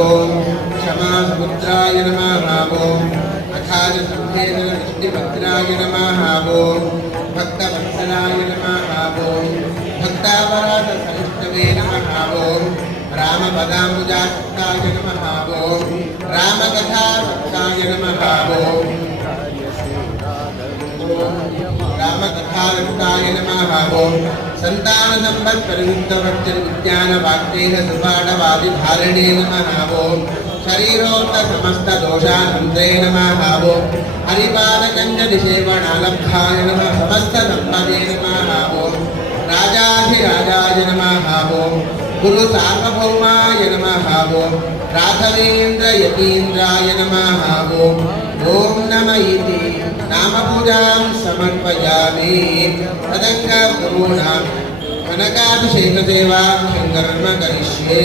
ओम क्षमासमुद्राय नमः ओम अखालसंवेदनदृष्टिभद्राय नमः ओम भक्तवत्सलाय नमः ओम भक्तावराधसहिष्णवे नमः ओम रामपदाम्बुजासक्ताय नमः ओम रामकथासक्ताय नमः ओम रामकथारक्ताय नमः ओम संतान संपत् परिवृद्धवर्चन उद्यान वाक्तेह सुपाठवादिधारणे नमः ओम शरीरोक्त समस्त दोषानंत्रे नमः ओम हरिपादकंज दिशेवणालब्धाय नमः समस्त संपदे नमः ओम राजाधिराजाय नमः ओम गुरु सार्वभौमाय नमः ओम राघवेन्द्र यतीन्द्राय नमः ओम ओम नमः इति नामपूजां समर्पयामि तदंग गुरूणां कनकाभिषेक सेवा शंकर्म करिष्ये।